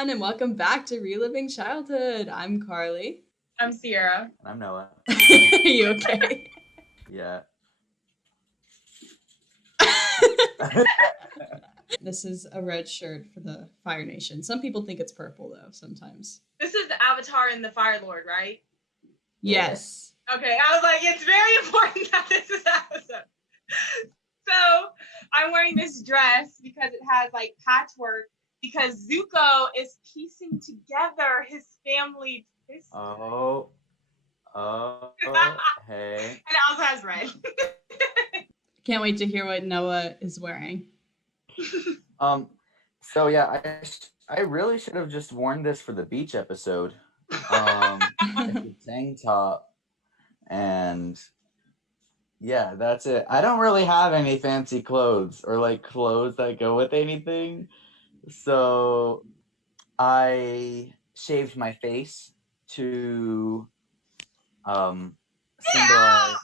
everyone, and welcome back to Reliving Childhood. I'm Carly. I'm Sierra. And I'm Noah. Are you okay? Yeah. This is a red shirt for the Fire Nation. Some people think it's purple, though, sometimes. This is the Avatar and the Fire Lord, right? Yes. Okay, I was like, it's very important that this is episode. So I'm wearing this dress because it has like patchwork because Zuko is piecing together his family history. Oh, hey. And it also has red. Can't wait to hear what Noah is wearing. So yeah, I really should have just worn this for the beach episode. It's a tank top, and yeah, that's it. I don't really have any fancy clothes or like clothes that go with anything, so I shaved my face to symbolize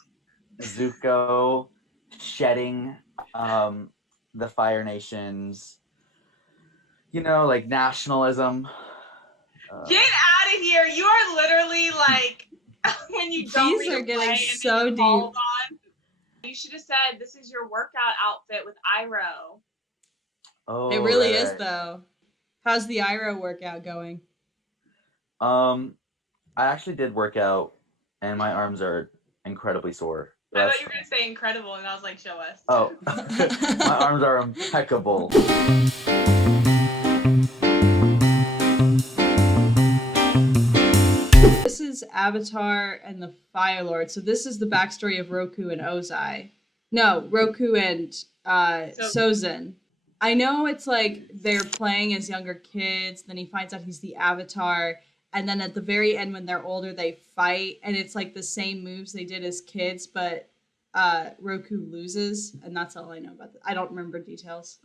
Zuko shedding the Fire Nation's, like nationalism. Get out of here! You are literally like when you don't These read are a getting play and so then you deep. fall on. You should have said this is your workout outfit with Iroh. Oh, It really right, is, right. though. How's the Iroh workout going? I actually did work out, and my arms are incredibly sore. I thought you were gonna say incredible, and I was like, show us. Oh, my arms are impeccable. This is Avatar and the Fire Lord. So this is the backstory of Roku and Ozai. No, Roku and Sozin. I know it's like they're playing as younger kids, then he finds out he's the Avatar, and then at the very end when they're older they fight, and it's like the same moves they did as kids, but Roku loses, and that's all I know about that. I don't remember details.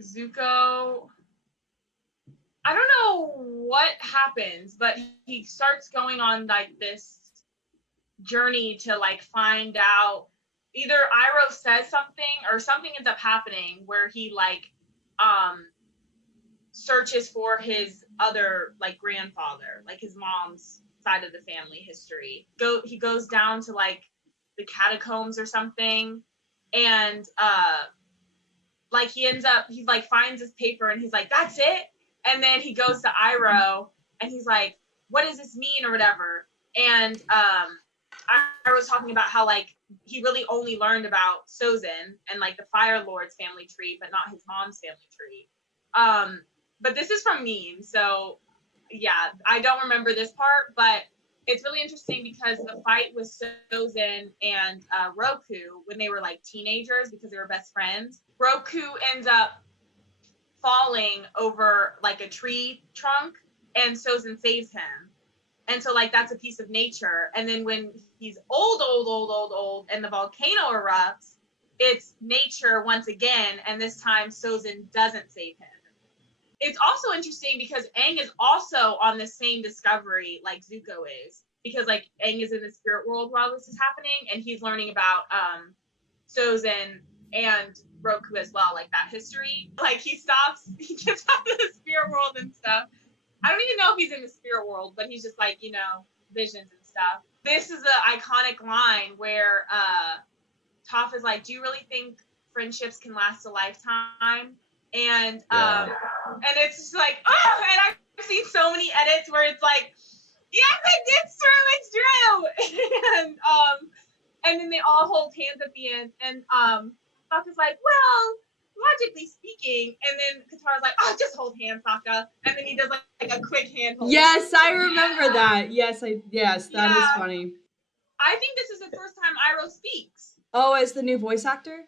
Zuko, I don't know what happens, but he starts going on like this journey to like find out. Either Iroh says something or something ends up happening where he like searches for his other like grandfather, like his mom's side of the family history. He goes down to like the catacombs or something, and like he like finds this paper and he's like, that's it. And then he goes to Iroh and he's like, what does this mean or whatever? And I was talking about how like he really only learned about Sozin and like the Fire Lord's family tree, but not his mom's family tree. But this is from memes, so yeah, I don't remember this part, but it's really interesting because the fight with Sozin and Roku when they were like teenagers because they were best friends. Roku ends up falling over like a tree trunk, and Sozin saves him. And so like that's a piece of nature. And then when he's old, and the volcano erupts, it's nature once again, and this time Sozin doesn't save him. It's also interesting because Aang is also on the same discovery like Zuko is, because like Aang is in the spirit world while this is happening, and he's learning about Sozin and Roku as well, like that history. Like he gets out of the spirit world and stuff. I don't even know if he's in the spirit world, but he's just like, visions and stuff. This is an iconic line where Toph is like, do you really think friendships can last a lifetime? And and it's just like, oh, and I've seen so many edits where it's like, yes, it's true. And then they all hold hands at the end, and Toph is like, well, logically speaking, and then Katara's like, oh, just hold hands, Sokka, and then he does like a quick hand hold. Yes, I remember that. Yes, that is funny. I think this is the first time Iroh speaks. Oh, as the new voice actor?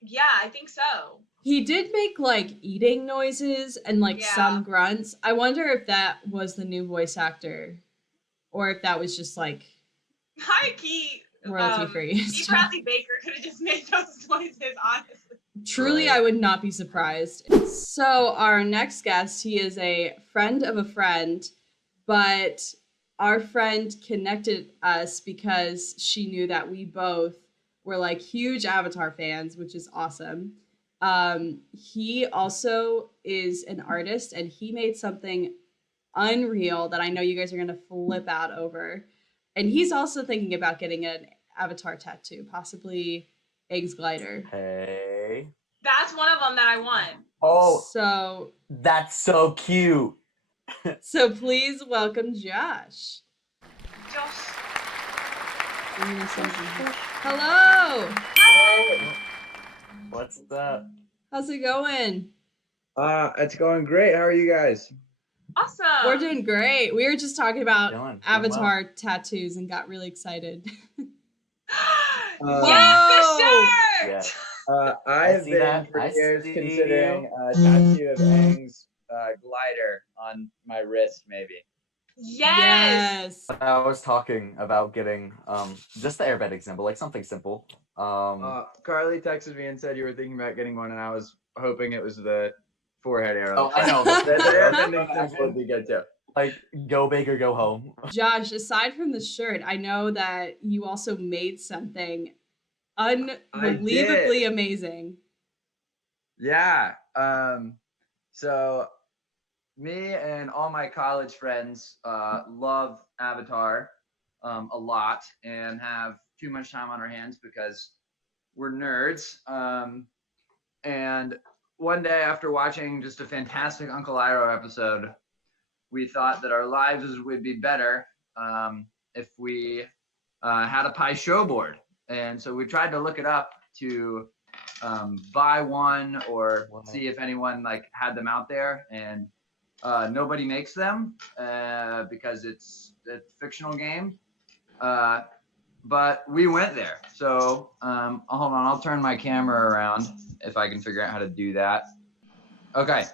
Yeah, I think so. He did make like eating noises and like some grunts. I wonder if that was the new voice actor, or if that was just like high key royalty free. Bradley Baker could have just made those noises, honestly. Truly, Right. I would not be surprised. So our next guest, he is a friend of a friend, but our friend connected us because she knew that we both were like huge Avatar fans, which is awesome. He also is an artist, and he made something unreal that I know you guys are gonna flip out over. And he's also thinking about getting an Avatar tattoo, possibly Eggs Glider. Hey. That's one of them that I want. Oh, So that's so cute. so please welcome Josh. Josh. Hello. What's that? How's it going? It's going great. How are you guys? Awesome. We're doing great. We were just talking about Doing Avatar tattoos and got really excited. Yes, the shirt. Yeah. I have see been that. for I years see considering a tattoo of Aang's glider on my wrist, maybe. Yes. I was talking about getting just the airbed example, like something simple. Carly texted me and said you were thinking about getting one, and I was hoping it was the forehead arrow. Oh, I know. The airbending symbol would be good too. Like, go big or go home. Josh, aside from the shirt, I know that you also made something unbelievably amazing. Yeah. So me and all my college friends love Avatar a lot and have too much time on our hands because we're nerds. And one day after watching just a fantastic Uncle Iroh episode, we thought that our lives would be better if we had a Pi show board. And so we tried to look it up to buy one or see if anyone like had them out there, and nobody makes them because it's a fictional game. But we went there. So hold on, I'll turn my camera around if I can figure out how to do that. Okay.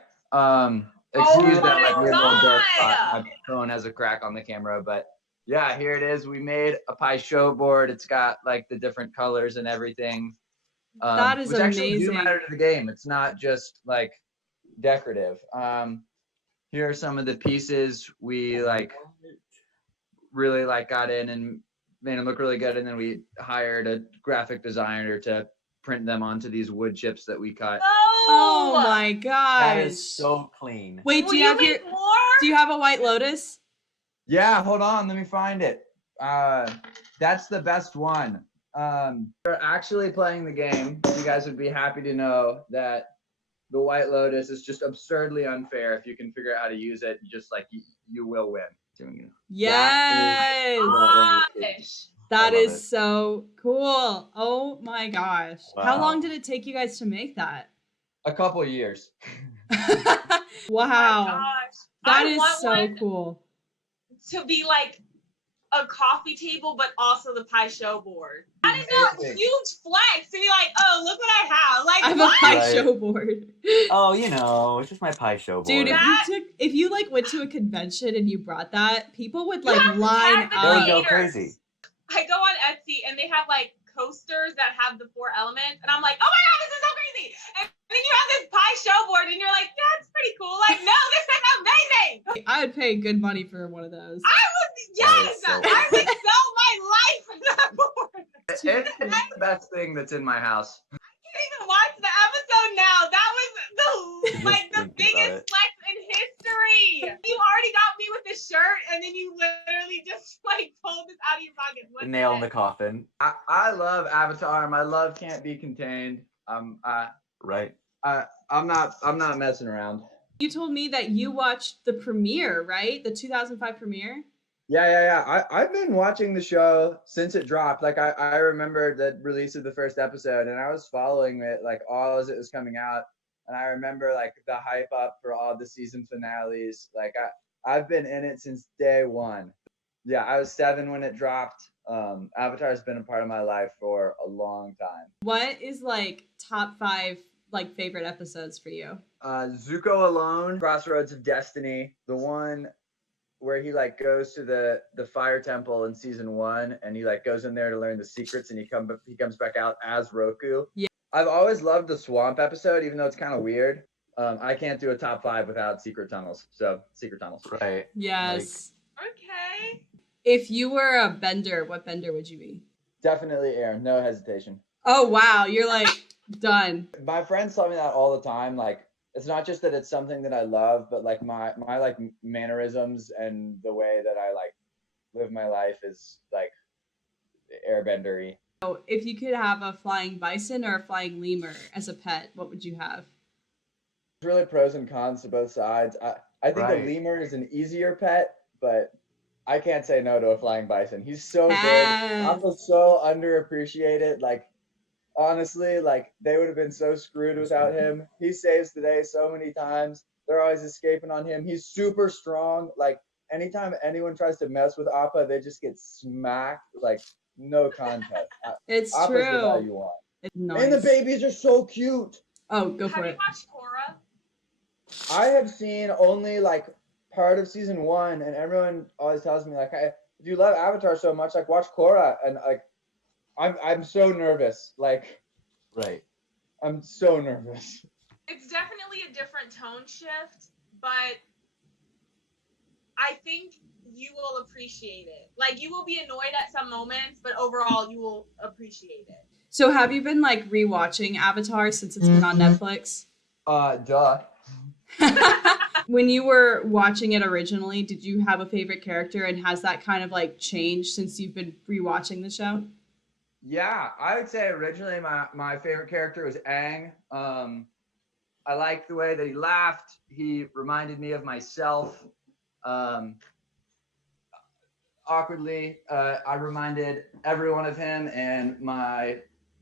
Excuse that like weird little dark spot. My phone has a crack on the camera, but yeah, here it is. We made a Pi show board. It's got like the different colors and everything. That is which actually do amazing. matter to the game. It's not just like decorative. Here are some of the pieces we like really like got in and made them look really good, and then we hired a graphic designer to print them onto these wood chips that we cut. Oh my gosh. That is so clean. Wait, do you have your more? do you have a White Lotus? Yeah, hold on, let me find it. That's the best one. We're actually playing the game. You guys would be happy to know that the White Lotus is just absurdly unfair. If you can figure out how to use it, just like you will win. Yes. Gosh. That I love is it. so cool. Oh my gosh. How Wow. long did it take you guys to make that? A couple of years. Wow. Gosh. That I is want so one cool. to be like a coffee table, but also the Pi show board. That is a Amazing. huge flex to be like, oh, look what I have. Like, I have a what? Pi Right. show board. Oh, you know, it's just my pie show board. Dude, That- if you like went to a convention and you brought that, people would You like have to line tag the They would go up. creators. crazy. I go on Etsy and they have like coasters that have the 4 elements, and I'm like, oh my god, this is so crazy. And then you have this Pi show board, and you're like, that's pretty cool. Like, no, this is amazing. I would pay good money for one of those. Yes, so I would sell my life for that board. It's the best thing that's in my house. I can't even watch the episode now. That was Just the thinking about biggest it. flex in history. You already got me with the shirt, and then you literally just like pulled this out of your pocket. The nail in the coffin. I love Avatar. My love can't be contained. Right. I'm not messing around. You told me that you watched the premiere, right? The 2005 premiere? Yeah. I've been watching the show since it dropped. Like I remember the release of the first episode, and I was following it like all as it was coming out. And I remember like the hype up for all the season finales. Like I've been in it since day one. Yeah, I was 7 when it dropped. Avatar has been a part of my life for a long time. What is like top 5 like favorite episodes for you? Zuko Alone, Crossroads of Destiny, the one where he like goes to the fire temple in season 1, and he like goes in there to learn the secrets, and he comes back out as Roku. Yeah. I've always loved the swamp episode, even though it's kind of weird. I can't do a top 5 without secret tunnels. So secret tunnels. Right. Yes. Okay. If you were a bender, what bender would you be? Definitely air, no hesitation. Oh wow, you're like Done. My friends tell me that all the time. Like, it's not just that it's something that I love, but like my like mannerisms and the way that I like live my life is like airbendery. So if you could have a flying bison or a flying lemur as a pet, what would you have? There's really pros and cons to both sides. I think Right. a lemur is an easier pet, but I can't say no to a flying bison. He's so good. Pass. Also so underappreciated. Like, honestly, like they would have been so screwed without him. He saves the day so many times. They're always escaping on him. He's super strong. Like, anytime anyone tries to mess with Appa, they just get smacked. Like, no contest. It's Appa's the guy true. you want. It's And the nice. babies are so cute. Oh, go for Have you it. watched Korra? I have seen only like part of season 1, and everyone always tells me like, hey, if you love Avatar so much, like watch Korra. And like, I'm so nervous. Like, Right. I'm so nervous. It's definitely a different tone shift, but I think you will appreciate it. Like, you will be annoyed at some moments, but overall you will appreciate it. So have you been like rewatching Avatar since it's been on Netflix? Duh. When you were watching it originally, did you have a favorite character, and has that kind of like changed since you've been rewatching the show? Yeah, I would say originally my favorite character was Aang. I liked the way that he laughed. He reminded me of myself. Awkwardly, I reminded everyone of him, and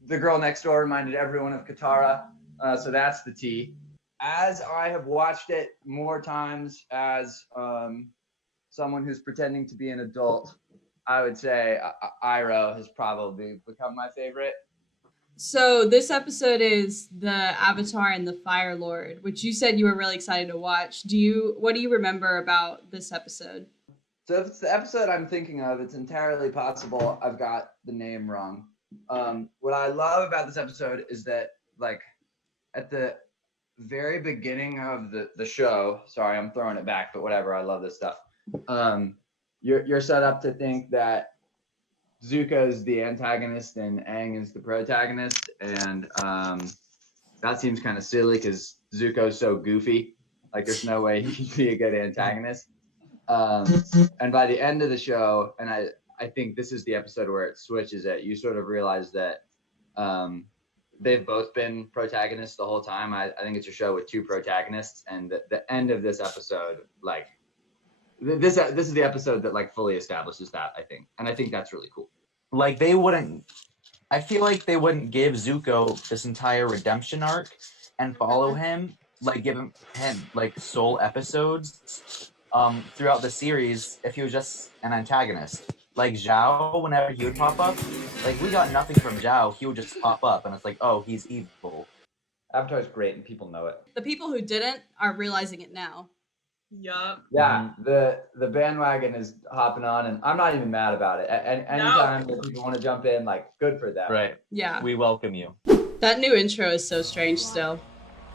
the girl next door reminded everyone of Katara. So that's the T. As I have watched it more times as someone who's pretending to be an adult, I would say Iroh has probably become my favorite. So this episode is the Avatar and the Fire Lord, which you said you were really excited to watch. What do you remember about this episode? So if it's the episode I'm thinking of, it's entirely possible I've got the name wrong. What I love about this episode is that, like, at the very beginning of the show, sorry, I'm throwing it back, but whatever, I love this stuff. You're set up to think that Zuko is the antagonist and Aang is the protagonist, and that seems kind of silly because Zuko's so goofy. Like, there's no way he could be a good antagonist. And by the end of the show, and I think this is the episode where it switches it, you sort of realize that they've both been protagonists the whole time. I think it's a show with two protagonists, and the end of this episode, like, this is the episode that like fully establishes that, I think. And I think that's really cool. Like, I feel like they wouldn't give Zuko this entire redemption arc and follow him, like give him like sole episodes throughout the series if he was just an antagonist. Like Zhao, whenever he would pop up, like we got nothing from Zhao, he would just pop up and it's like, oh, he's evil. Avatar's great and people know it. The people who didn't are realizing it now. Yup. Yeah, the bandwagon is hopping on, and I'm not even mad about it. Anytime that people want to jump in, like, good for them. Right. Yeah. We welcome you. That new intro is so strange still.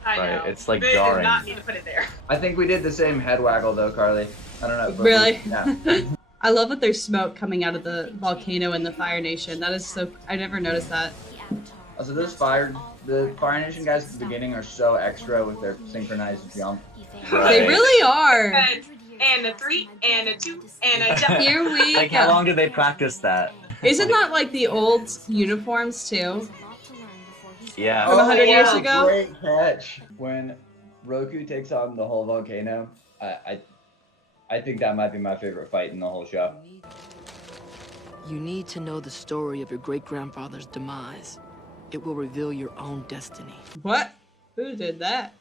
I know. Right, it's, like, They jarring. did not need to put it there. I think we did the same head waggle though, Carly. I don't know. But Really? Yeah. I love that there's smoke coming out of the volcano in the Fire Nation. That is so... I never noticed that. Also, the Fire Nation guys at the beginning are so extra with their synchronized jump. Right. They really are. And a 3, and a 2, and a jump. Here we Like, go. how long did they practice that? Isn't that like the old uniforms too? Yeah. From 100 years ago? Great catch. When Roku takes on the whole volcano, I think that might be my favorite fight in the whole show. You need to know the story of your great-grandfather's demise. It will reveal your own destiny. What? Who did that?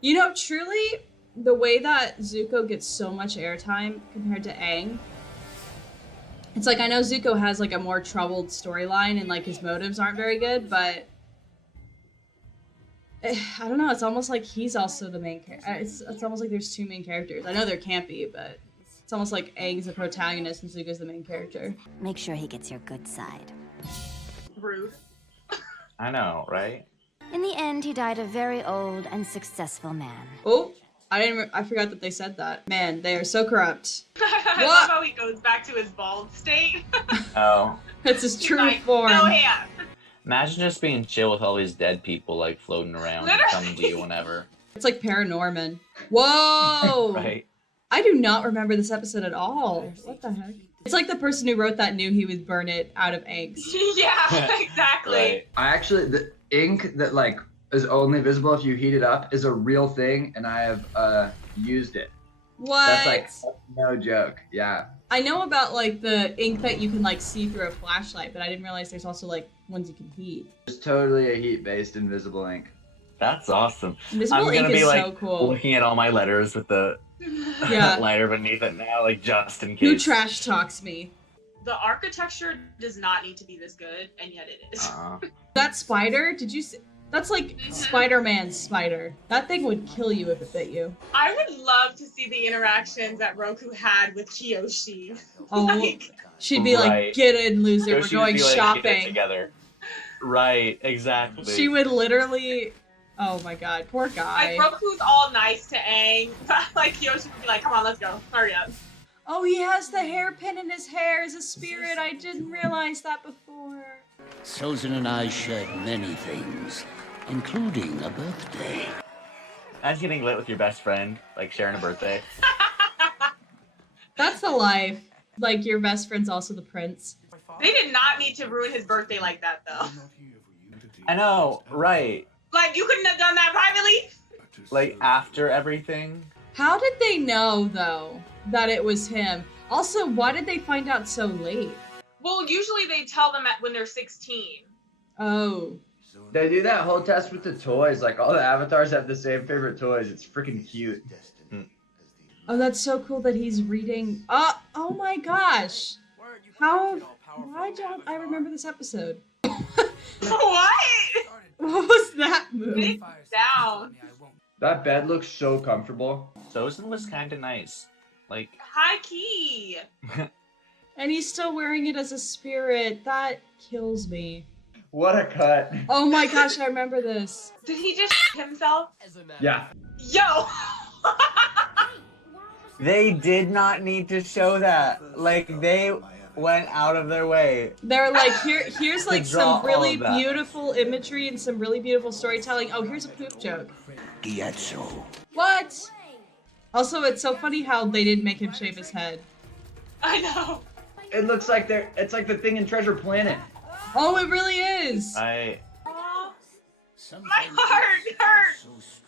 You know, truly, the way that Zuko gets so much airtime compared to Aang, it's like, I know Zuko has like a more troubled storyline and like his motives aren't very good, but I don't know, it's almost like he's also the main character. It's almost like there's two main characters. I know there can't be, but it's almost like Aang's the protagonist and Zuko's the main character. Make sure he gets your good side. Rude. I know, right? In the end, he died a very old and successful man. Oh, I forgot that they said that. Man, they are so corrupt. I love how he goes back to his bald state. Oh. It's his true Like, form. no hair. Imagine just being chill with all these dead people like floating around and coming to you whenever. It's like Paranorman. Whoa! Right. I do not remember this episode at all. What the heck? It's like the person who wrote that knew he would burn it out of angst. Yeah, exactly. Right. I actually, the ink that like is only visible if you heat it up is a real thing, and I have used it. What? That's like no joke. Yeah. I know about like the ink that you can like see through a flashlight, but I didn't realize there's also like ones you can heat. It's totally a heat-based invisible ink. That's awesome. Invisible I'm ink gonna be is like so cool. looking at all my letters with the Yeah. lighter beneath it now, like just in case. Who trash talks me? The architecture does not need to be this good, and yet it is. That spider, did you see? That's like Spider-Man's spider. That thing would kill you if it bit you. I would love to see the interactions that Roku had with Kiyoshi. Oh, Like, she'd be like, Right. "Get in, loser. Yoshi We're would going be like, "Get it shopping." together. Right, exactly. She would literally. Oh my god, poor guy. like Roku's all nice to Aang, but like Kiyoshi would be like, "Come on, let's go. Hurry up." Oh, he has the hairpin in his hair as a spirit. I didn't realize that before. Sozin and I shared many things, including a birthday. Imagine getting lit with your best friend, like sharing a birthday. That's the life. Like your best friend's also the prince. They did not need to ruin his birthday like that, though. I know, right? Like, you couldn't have done that privately? Like after everything. How did they know though that it was him? Also, why did they find out so late? Well, usually they tell them when they're 16. Oh. They do that whole test with the toys. Like all the avatars have the same favorite toys. It's freaking cute. Oh, that's so cool that he's reading. Oh my gosh. Why don't I remember this episode? What? What was that move? Sit down. That bed looks so comfortable. Sozin was kind of nice. Like, High key. And he's still wearing it as a spirit. That kills me. What a cut. Oh my gosh, I remember this. Did he just himself? Yeah. Yo! they did not need to show that. Like, they went out of their way. They're like, here's like To draw some all really of that. beautiful imagery and some really beautiful storytelling. Oh, here's a poop joke. Gyatso. What? Also, it's so funny how they didn't make him shave his head. I know. It looks like it's like the thing in Treasure Planet. Oh, it really is. I Aw, my heart hurts.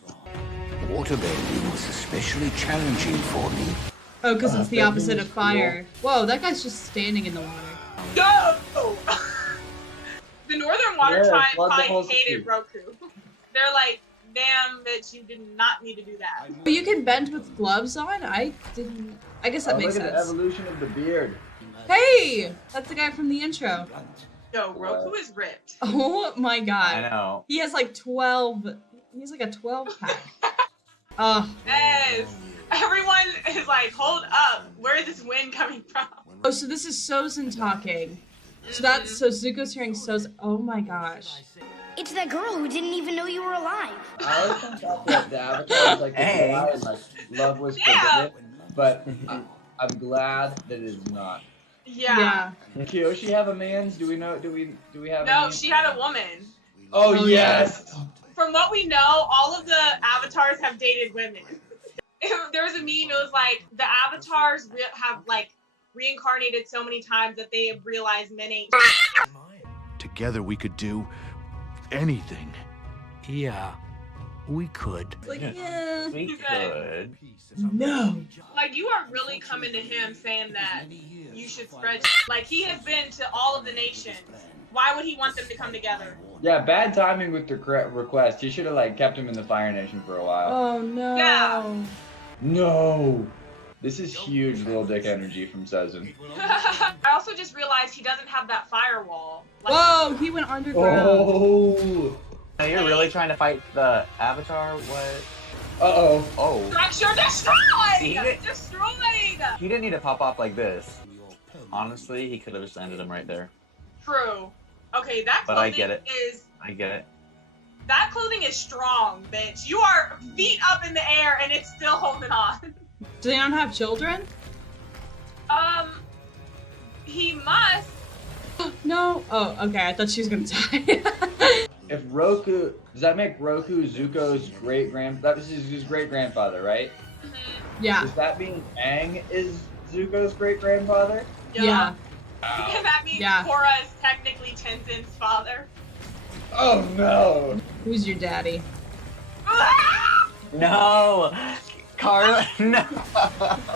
Waterbending was especially challenging for me. Oh, because it's the opposite of fire. Whoa, that guy's just standing in the water. Go! The Northern Water Yeah, Tribe flood the probably whole hated city. Roku. They're like, damn, bitch, you did not need to do that. But you can bend with gloves on? I guess that makes Look at the sense. evolution of the beard. Hey! That's the guy from the intro. Yo, Roku is ripped. Oh my I god. know. He has like 12. He has like a 12 pack. Oh. Yes. Everyone is like, hold up. Where is this wind coming from? Oh, so this is Sozin talking. So Zuko's hearing Sozin. Oh my gosh. It's that girl who didn't even know you were alive. I always thought that the Avatar was like the Hey. guy and like love was Yeah. forbidden, but I'm glad that it is not. Yeah. Kyoshi have a man's? Do we know? Do we have? No, any? she had a woman. Oh, Oh, yes. From what we know, all of the avatars have dated women. There was a meme, it was like, the avatars have like reincarnated so many times that they have realized men ain't. Together we could do anything. Yeah, we could. It's like, yeah. We He said- could. No. Like, you are really coming to him saying that you should spread. Like, he has been to all of the nations. Why would he want them to come together? Yeah, bad timing with the request. He should have like kept him in the Fire Nation for a while. Oh no. Yeah. No. This is huge little dick energy from Sezin. I also just realized he doesn't have that firewall. Like, Whoa, he went underground. Oh. Now you're really trying to fight the Avatar? What? Uh-oh. Oh. Structure destroyed! See it? Destroyed! He didn't need to pop off like this. Honestly, he could have just ended him right there. True. Okay, that But I clothing get it. is I get it. that clothing is strong, bitch. You are feet up in the air and it's still holding on. Do they not have children? He must. No? Oh, okay. I thought she was gonna die. If Roku, does that make Roku Zuko's that was his great grandfather, right? Yeah. Does that mean Aang is Zuko's great grandfather? Yeah. And that means Yeah. Korra is technically Tenzin's father. Oh no! Who's your daddy? No! Carla, no!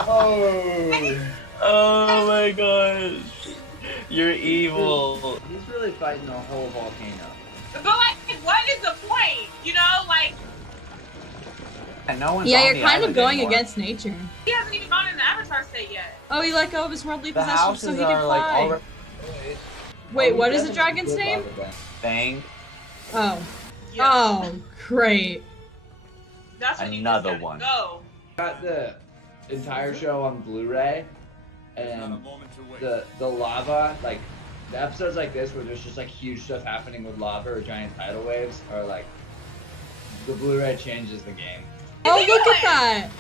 Oh! Oh my gosh. You're evil. He's really fighting a whole volcano. But like, what is the point? You know, like, And no one's Yeah, on you're the kind of island going anymore. against nature. he hasn't even gone in the Avatar state yet. Oh, he let go of his worldly The possessions houses so he are could like fly. already. Wait, what He is the doesn't dragon's live name? off of that. Thing. Oh. Yeah. Oh, great. That's when Another you just one. gotta go. Got the entire show on Blu-ray, and the lava, like the episodes like this where there's just like huge stuff happening with lava or giant tidal waves, are like the Blu-ray changes the game. Oh, look at that.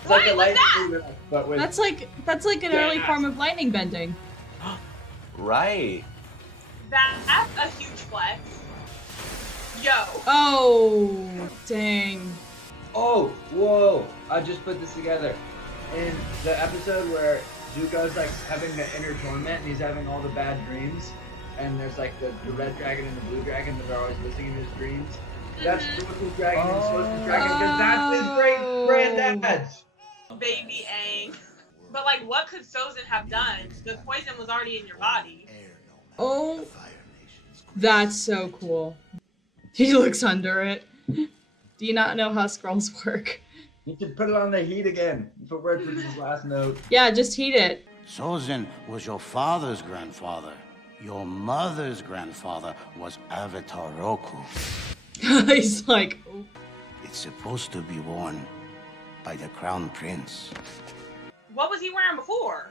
It's like a What was lightning bolt, but with That's like an early form of lightning bending. Right. That's a huge flex. Yo. Oh, dang. oh, whoa! I just put this together. In the episode where Zuko's like having the inner torment and he's having all the bad dreams, and there's like the red dragon and the blue dragon that are always listening in his dreams. That's Zuko's dragon and Sosa's dragon because that's his great granddad's. Baby Aang. But like, what could Sozin have done? The poison was already in your body. Oh, that's so cool. He looks under it. Do you not know how scrolls work? You should put it on the heat again. For Redford's last note. Yeah, just heat it. Sozin was your father's grandfather. Your mother's grandfather was Avatar Roku. He's like, oh. It's supposed to be worn by the crown prince. What was he wearing before?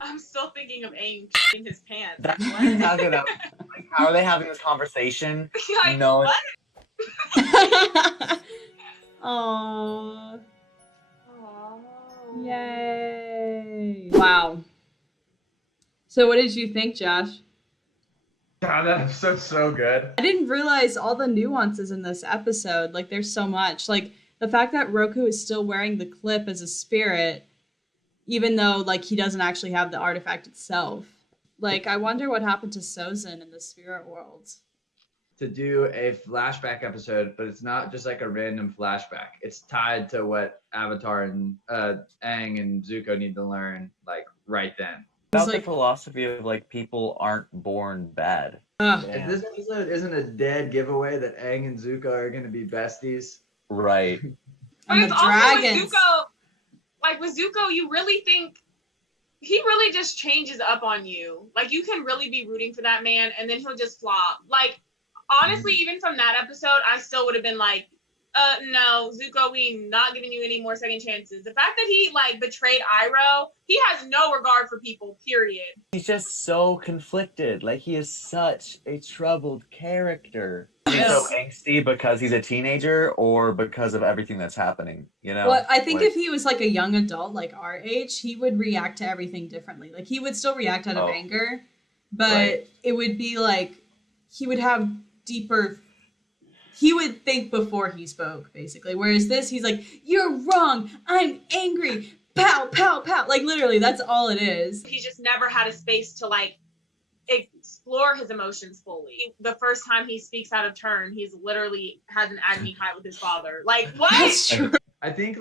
I'm still thinking of Aang in his pants. That's what I'm talking about. Like, how are they having this conversation? Like, No. what? Aww. Oh. Yay. Wow. So what did you think, Josh? God, that episode's so good. I didn't realize all the nuances in this episode. Like, there's so much. Like, the fact that Roku is still wearing the clip as a spirit, even though, like, he doesn't actually have the artifact itself. Like, I wonder what happened to Sozin in the spirit world. To do a flashback episode, but it's not just like a random flashback. It's tied to what Avatar and Aang and Zuko need to learn, like, right then. About like- the philosophy of like people aren't born bad. Ugh. If this episode isn't a dead giveaway that Aang and Zuko are going to be besties. Right. But And it's the also dragons. with Zuko, like with Zuko, you really think he really just changes up on you. Like, you can really be rooting for that man, and then he'll just flop. Like, honestly, even from that episode, I still would have been like, no, Zuko, we not giving you any more second chances. The fact that he, like, betrayed Iroh, he has no regard for people, period. He's just so conflicted. Like he is such a troubled character. He's so angsty because he's a teenager or because of everything that's happening, you know? Well, I think Like- if he was like a young adult, like our age, he would react to everything differently. Like, he would still react out of Oh. anger, but Right. it would be like he would have deeper. He would think before he spoke, basically. Whereas this, he's like, "You're wrong. I'm angry. Pow, pow, pow." Like, literally, that's all it is. He just never had a space to, like, explore his emotions fully. The first time he speaks out of turn, he's literally has an agony fight with his father. Like, what? That's true. I think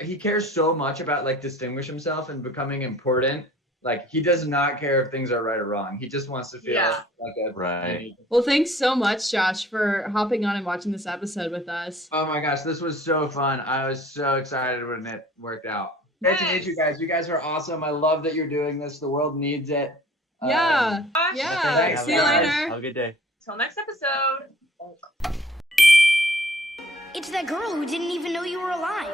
he cares so much about like distinguish himself and becoming important. Like he does not care if things are right or wrong. He just wants to feel Yeah. like a Right. Well, thanks so much, Josh, for hopping on and watching this episode with us. Oh my gosh, this was so fun. I was so excited when it worked out. Great to meet you guys. You guys are awesome. I love that you're doing this. The world needs it. Yeah. Gosh. Yeah. Thanks, See you guys. later. Have a good day. Till next episode. It's that girl who didn't even know you were alive.